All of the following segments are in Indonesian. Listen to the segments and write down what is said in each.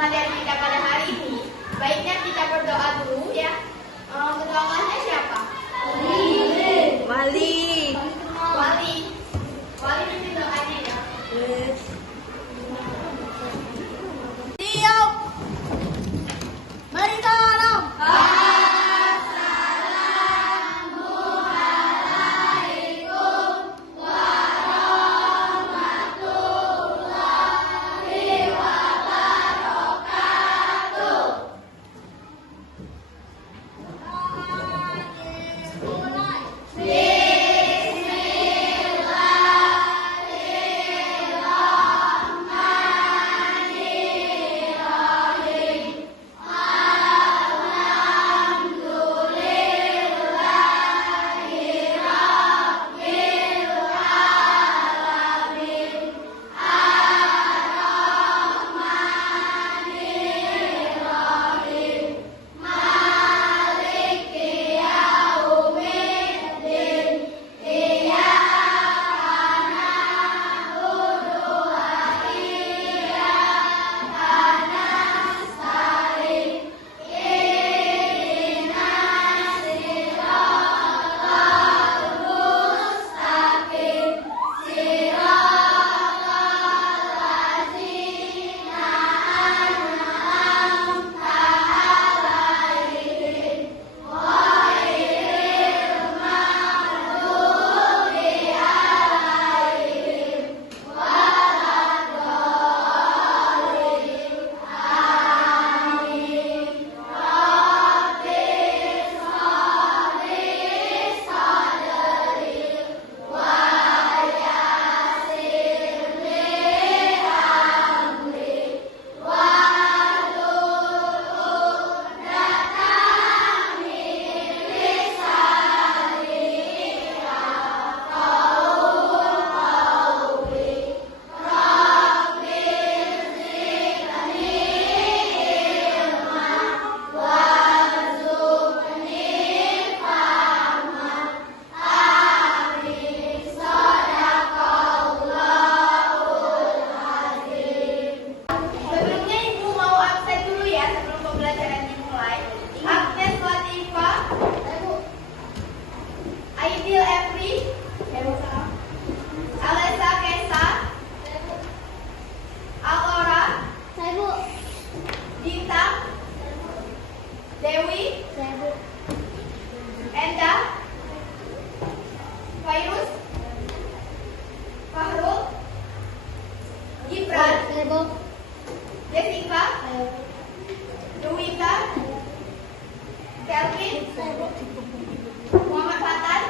materi kita pada hari ini, baiknya kita berdoa dulu ya. Ketua kelasnya siapa? Wali. Wali nanti doanya ya. Siap. Mari tolong. Dewi, Enda, Fairuz, Fahrul, Gibran, Jessica, Duwita, Kelvin, Muhammad Fatan,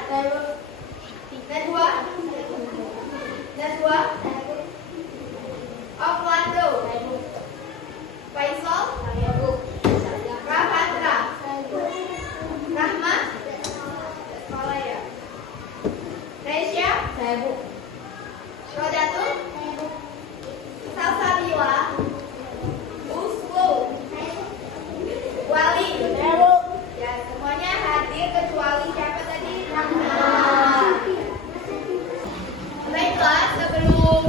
Najwa, Orlando, Faisal, Rahandra, Rahma, sekolah ya, Resya, Rodatul, Salsabila, Uslu, Wali, ya semuanya hadir kecuali siapa tadi? Baiklah, sebelum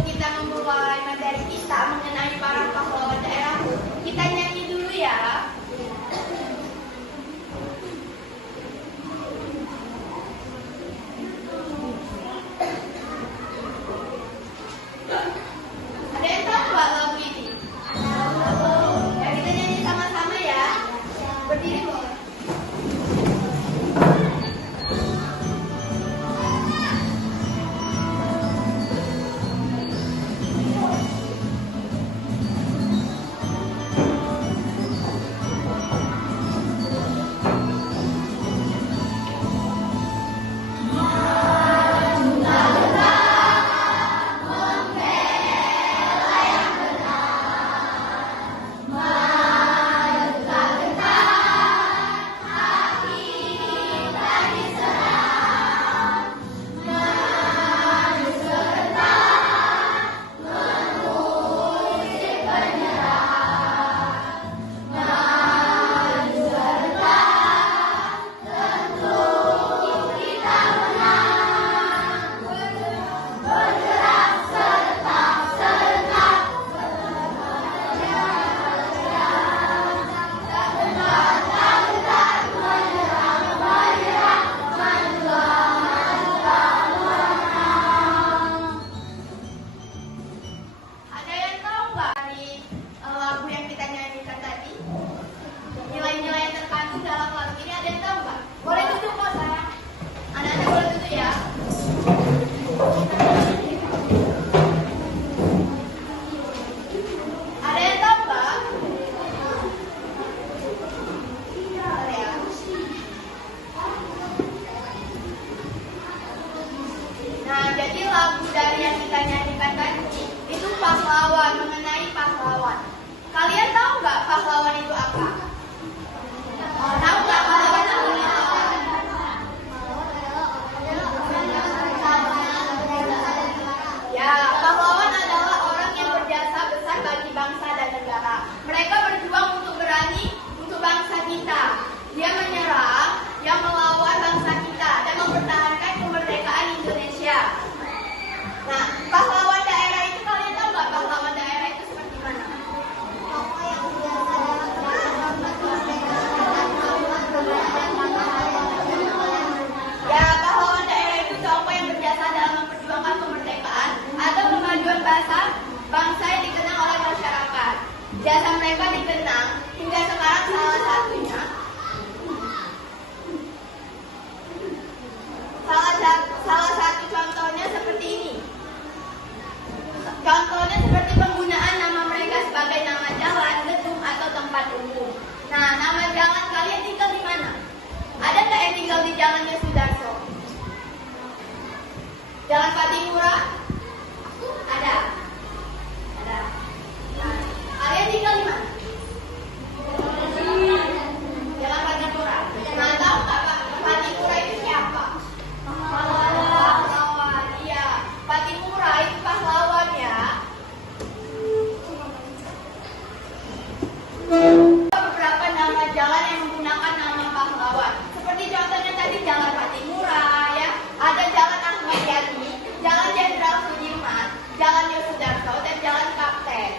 Jasa mereka dikenang hingga sekarang salah satu contohnya seperti ini. Contohnya seperti penggunaan nama mereka sebagai nama jalan, gedung, atau tempat umum. Nah, nama jalan kalian tinggal di mana? Ada nggak yang tinggal di Jalan Yosudarso? Jalan Patimura? Ada. Ada. Nah, kalian tinggal di mana? Jalan Patimura. Nah, tahu nggak Pak? Patimura itu siapa? Pahlawan. Iya. Patimura itu pahlawan ya. Beberapa nama jalan yang menggunakan nama pahlawan. Seperti contohnya tadi Jalan Patimura ya. Ada Jalan Ahmad Yani, Jalan Jenderal Sudirman, Jalan Yosudarso, dan Jalan Kapten.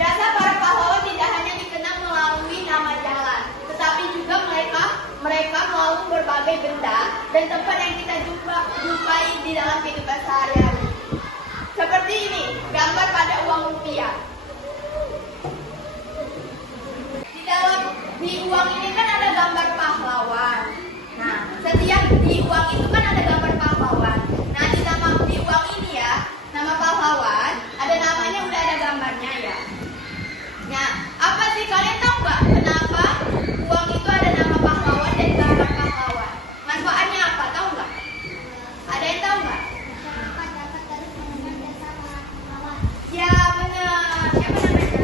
Jasa para pahlawan tidak hanya dikenang melalui nama jalan, tetapi juga mereka melalui berbagai benda dan tempat yang kita jumpai di dalam kehidupan sehari-hari. Seperti ini, gambar pada uang rupiah. Di uang ini kan ada gambar pahlawan. Nah, setiap di uang itu kan ada gambar pahlawan. Nah, di uang ini ya, nama pahlawan, ada namanya, udah ada gambarnya ya. Nah, apa sih kalian tahu nggak kenapa uang itu ada nama pahlawan dan gambar pahlawan? Manfaatnya apa? Tahu nggak? Ada yang tahu nggak? Ya benar. Siapa namanya?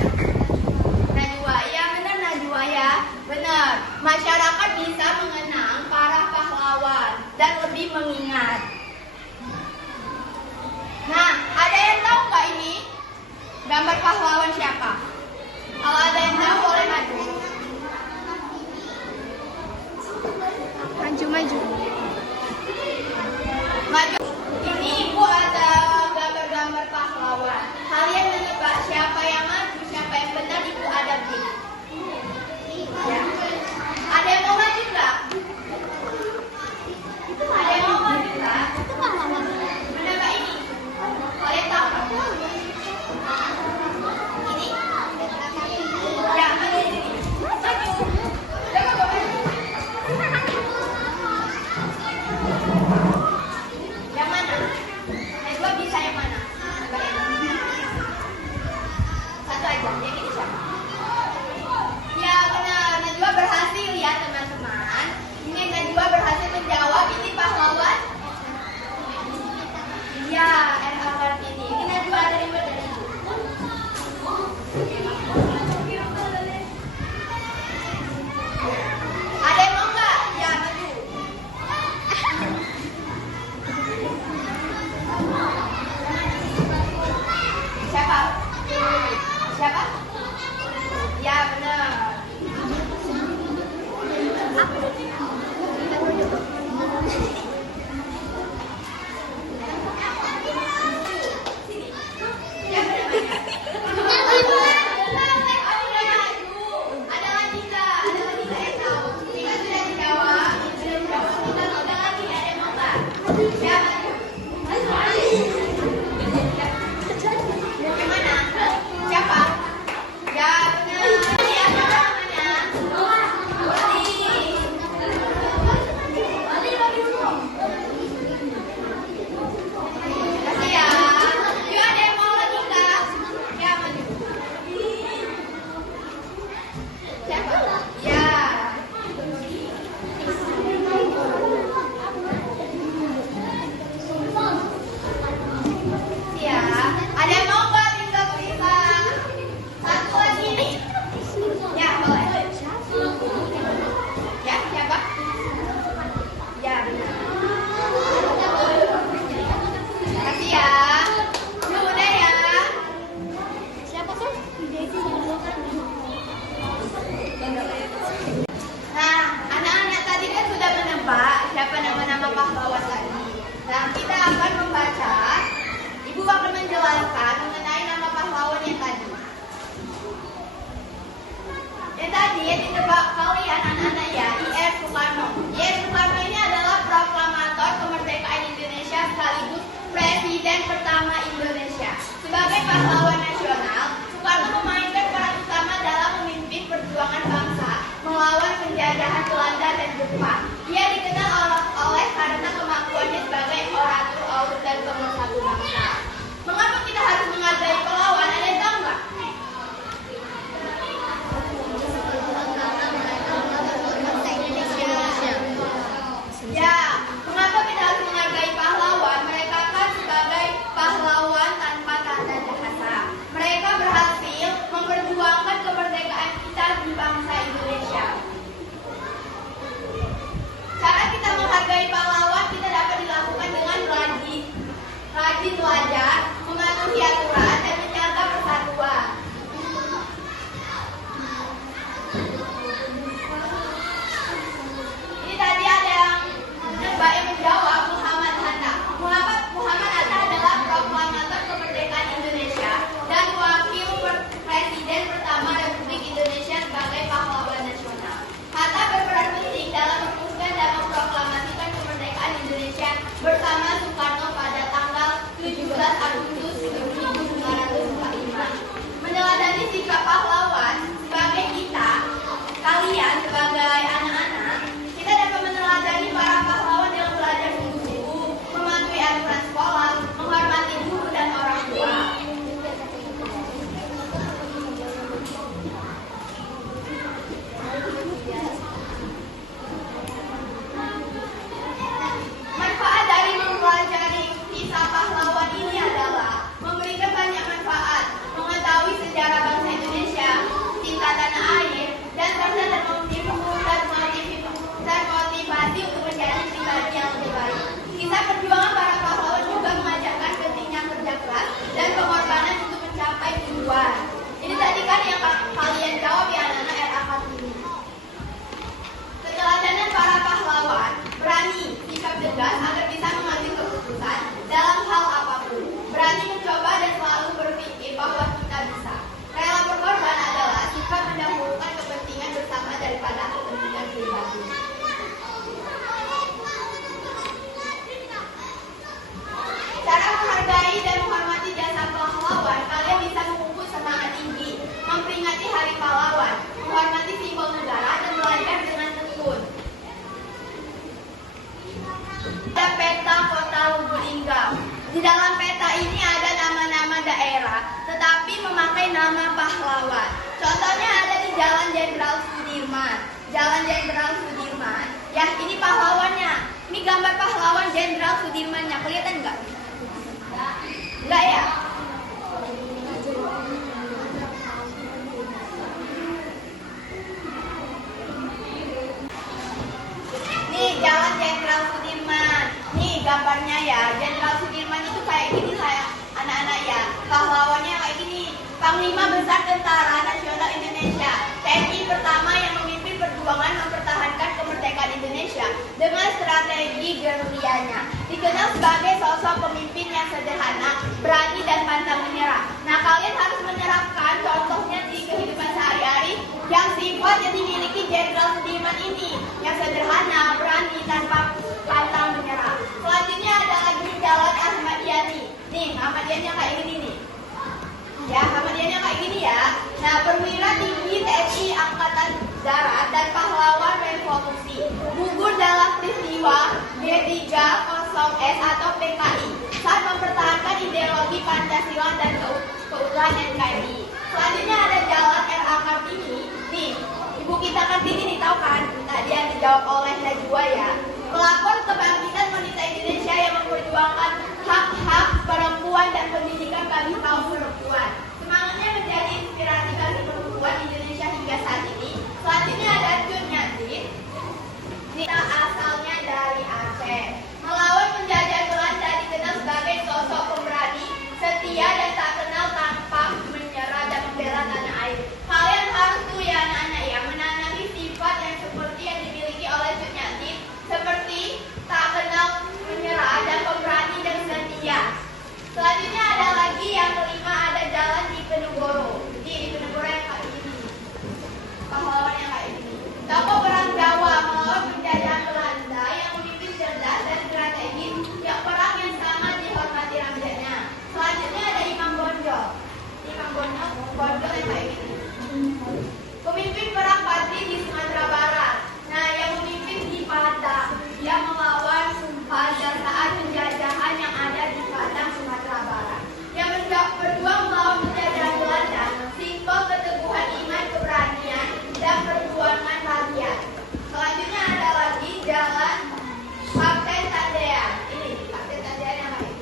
Najwa. Ya benar Najwa ya. Benar. Masyarakat bisa mengenang para pahlawan dan lebih mengingat. Nah, ada yang tahu nggak ini gambar pahlawan siapa? Kalau ada yang tahu boleh maju. Maju. Maju. Ini ibu ada gambar-gambar pahlawan. Kalian menebak siapa yang maju, siapa yang benar, ibu ada pilih. Ya. Ada yang mau maju nggak? Ada yang mau maju nggak? Menebak ini. Kalian tahu nggak? Ini. Ya, maju sini. Maju. Coba maju. Yang mana? Najwa bisa yang mana? Satu aja. Yang ini siapa? Ya benar. Najwa berhasil ya teman-teman. Ini Najwa berhasil menjawab. Ini pahlawan. Ya, R.A. Kartini. Ini Najwa dari mana? Ada yang mau nggak? Ya, maju. Siapa? Siapa? Ya, benar. Siapa namanya? Ada lagi nggak? Ada lagi nggak yang tahu? Kita sudah dijawab. Ada lagi, ada yang mau nggak? Siapa? Yang mana? Siapa? Ya benar. Siapa namanya? Kasih ya. Yuk, ada yang mau lagi nggak? Ya, maju. Siapa? Ya. Ya. Ada yang mau nggak tinggal tulisan? Satu lagi nih. Ya, boleh. Ya, siapa? Ya, benar. Kasih ya. Yuk, udah ya. Siapa sih? Nah, anak-anak tadi kan sudah menebak siapa nama-nama pahlawan tadi. Nah, kita akan membaca. Ibu akan menjelaskan mengenai nama pahlawan yang tadi. Yang tadi yang ditebak kalian anak-anak ya, I.R. Soekarno. I.R. Soekarno ini adalah proklamator kemerdekaan Indonesia sekaligus Presiden pertama Indonesia. Sebagai pahlawan nasional, memakai nama pahlawan. Contohnya ada di Jalan Jenderal Sudirman. Jalan Jenderal Sudirman. Ya, ini pahlawannya. Ini gambar pahlawan Jenderal Sudirmannya. Kelihatan nggak? Nggak ya? Nih Jalan Jenderal Sudirman. Nih gambarnya ya. Jenderal Sudirman itu kayak gini kayak anak-anak ya. Pahlawannya kayak gini. Panglima Besar Tentara Nasional Indonesia. TNI pertama yang memimpin perjuangan mempertahankan kemerdekaan Indonesia dengan strategi gerillianya. Dikenal sebagai sosok pemimpin yang sederhana, berani dan pantang menyerah. Nah, kalian harus menerapkan contohnya di kehidupan sehari-hari yang sifat yang dimiliki Jenderal Sudirman ini, yang sederhana, berani, tanpa pantang menyerah. Selanjutnya ada lagi Jalan Ahmad Yani. Nih, Ahmad Yani kayak gini nih. Ya, Ahmadiyahnya kayak gini ya. Nah, perwira tinggi TNI Angkatan Darat dan pahlawan revolusi gugur dalam peristiwa G30S atau PKI saat mempertahankan ideologi Pancasila dan keutuhan NKRI. Selanjutnya ada Jalan R.A. Kartini. Nih, Ibu kita Kartini nih, tahu kan? Tadi yang dijawab oleh Najwa ya. Pelapor kebangkitan wanita Indonesia yang memperjuangkan hak-hak perempuan dan pendidikan bagi kaum perempuan. Semangatnya menjadi inspirasi bagi perempuan Indonesia hingga saat ini. Selanjutnya ada Cut Nyatin. Kita asalnya dari Aceh. Melawan penjajah Belanda dikenal sebagai sosok pemberani, setia dan tak kenal tanpa menyerah dan membela tanah air. Kalian harus tuh ya anak-anak ya menanami sifat yang seperti yang dimiliki oleh Cut Nyatin, seperti tak kenal menyerah dan pemberani dan setia. Selanjutnya ada lagi yang kelima, ada Jalan Diponegoro. Di Diponegoro yang kayak gini. Pahlawan yang kayak gini. Tokoh perang Jawa melawan penjajahan Belanda yang memimpin cerdas dan strategis, yang perang yang sangat dihormati rakyatnya. Selanjutnya ada Imam Bonjol. Imam Bonjol yang kayak gini. Pemimpin perang Patri di Sumatera Barat. Nah, yang memimpin di Padang, yang melawan pada saat penjajahan yang ada di Padang, Sumatera Barat. Yang berjuang melawan penjajahan Belanda, simbol keteguhan iman, keberanian, dan perjuangan rakyat. Selanjutnya ada lagi Jalan Kapten Tendean. Ini Kapten Tendean yang lain.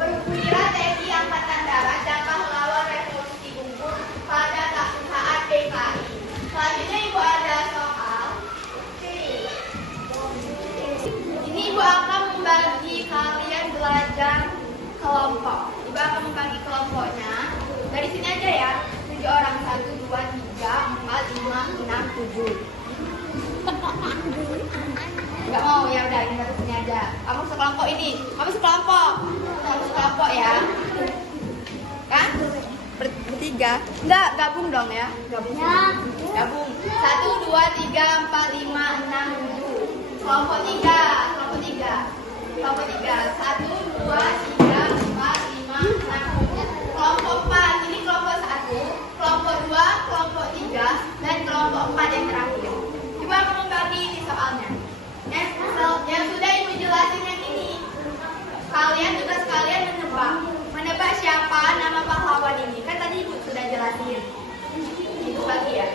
Perwira TNI Angkatan Darat dan pahlawan revolusi gugur pada saat PKI. Selanjutnya Ibu ada soal. Ini Ibu akan membagi kalian belajar kelompok. Ibu akan membagi kelompoknya. Dari sini aja ya. 7 orang. 1, 2, 3, 4, 5, 6, 7. Enggak mau, ya udah ini dari sini aja. Kamu sekelompok ini. Kamu sekelompok. Kamu sekelompok ya. Kan? Bertiga. Enggak, gabung dong ya. Gabung. Gabung. 1, 2, 3, 4, 5, 6, 7. Kelompok 3. Kelompok 3. Kelompok 3. 1, 2, 3, 4, 5, 6, 7. Kelompok 4. Ini kelompok 1. Kelompok 2, kelompok 3, dan kelompok 4 yang terakhir. Ibu akan membagi ini soalnya. Yang sudah Ibu jelasin yang ini. Kalian tugas kalian menebak. Menebak siapa nama pahlawan ini. Kan tadi Ibu sudah jelasin. Ibu bagi ya.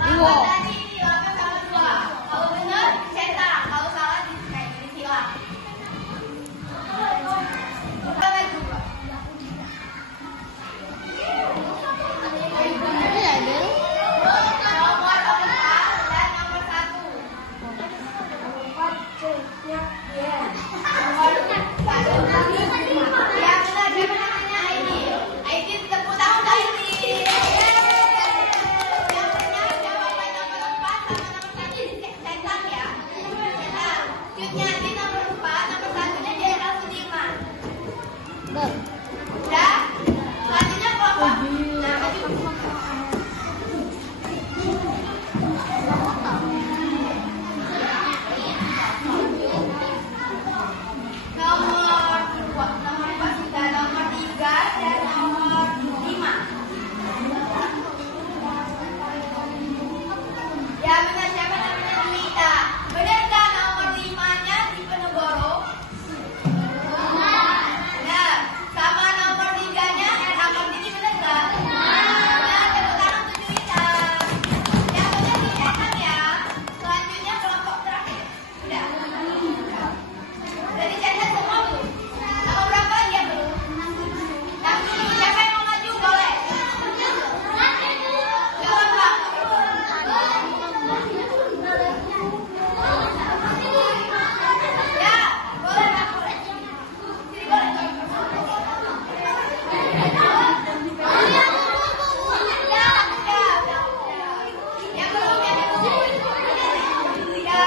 Maka tadi dilakukan sama dua. Kalau benar cetak, kalau salah disilang. Kita juga. Ini ada. Nomor 4 dan nomor 1. Ya benar, siapa namanya Aidil? Aidil tepuk tangan untuk Aidil. Yang benar jawaban nomor 4 sama nomor 1 cetak ya. Cetak. Cutnya Aidil nomor 4, nomor 1-nya Jenderal Sudirman. Ber. Udah? Selanjutnya kelompok. Nah, maju. Nomor 2 sudah, nomor 3 dan nomor 5. Ya benar, siapa namanya Nita? Benar nggak nomor 5-nya di Penegoro? Benar. Sama nomor 3-nya R.A. Kartini, benar nggak? Benar, tepuk tangan untuk Juwita. Yang benar dicetak ya. Selanjutnya kelompok terakhir. Udah. Udah dicetak semua belum? Nomor berapa lagi ya belum? Yang dulu, siapa yang mau maju boleh? Jangan Pak. Ya, boleh Pak, boleh. Sini boleh. Yang belum, yang belum. Ya.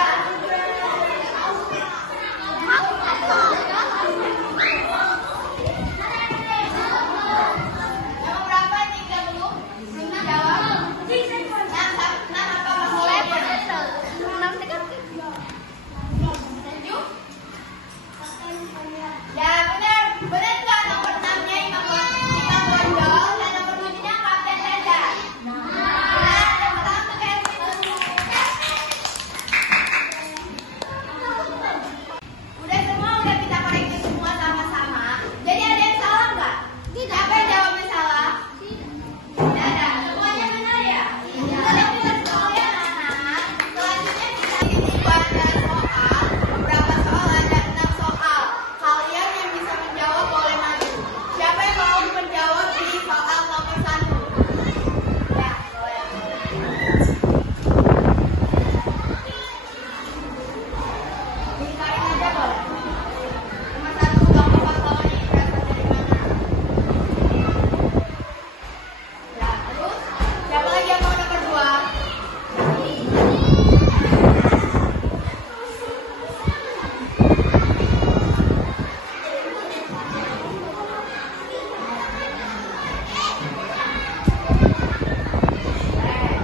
Nomor berapa nih kita belum? Belum dijawab. Nah, apa masalahnya? 7? Ya benar, benar nggak nomor 6-nya Imam Bonjol dan nomor 7-nya Kapten Reza? Benar, tepuk tangan untuk Erwin. Udah semua, udah kita koreksi semua sama-sama. Jadi ada yang salah nggak? Siapa yang jawabnya salah? Tidak ada. Semuanya benar ya? Kita lihat soal ya anak-anak. Selanjutnya kita ada soal. Berapa soal? Ada 6 soal. Kalian yang bisa menjawab boleh maju. Siapa yang mau menjawab di soal nomor 1? Ya, boleh. Dikarin aja boleh. Nomor 1, tokoh pahlawan ini berasal dari mana? Ya, terus siapa lagi yang mau nomor 2?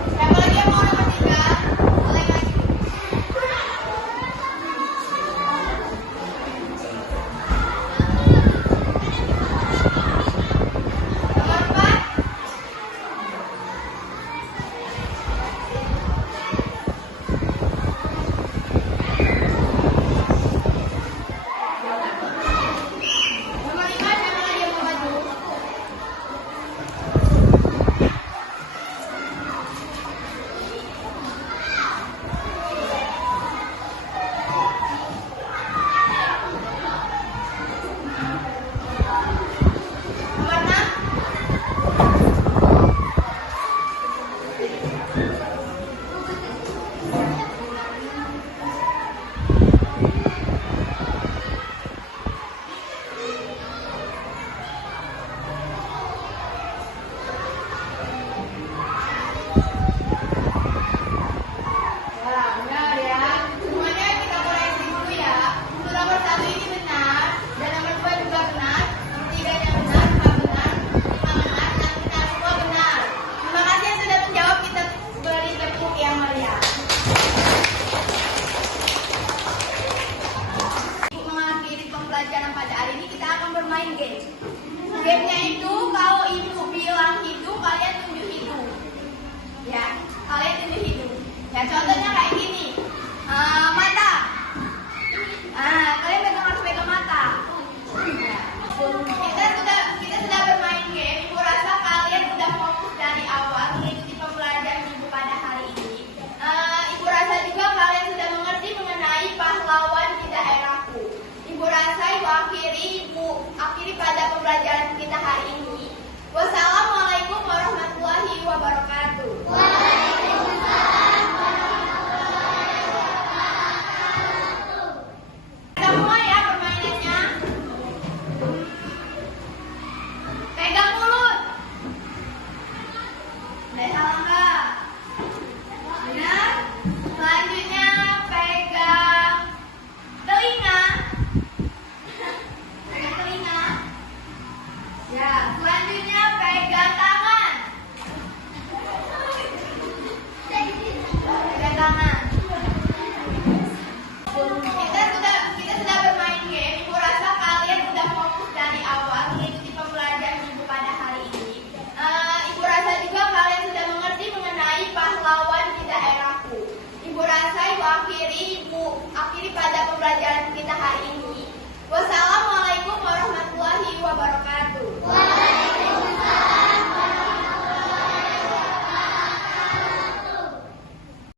Siapa lagi yang mau nomor 3? Boleh maju. Nomor 4? Nomor 5, siapa lagi yang mau maju? Nomor 6? Ya, benar ya. Semuanya kita koreksi dulu ya. Untuk nomor 1 ini benar, dan nomor 2 juga benar, nomor 3-nya benar, 4 benar, 5 benar, 6 benar, semua benar. Terima kasih yang sudah menjawab, kita beri tepuk yang meriah. Ibu mengakhiri pembelajaran pada hari ini, kita akan bermain game. Gamenya itu kalau ibu bilang itu, kalian tunjuk itu. Ya, kalian tunjuk itu. Ya, contohnya kayak gini. Mata. Kalian harus pegang mata. Ya. Kita sudah bermain game. Ibu rasa kalian sudah fokus dari awal mengikuti pembelajaran ibu pada pada pembelajaran kita hari ini. Wassalamualaikum warahmatullahi wabarakatuh.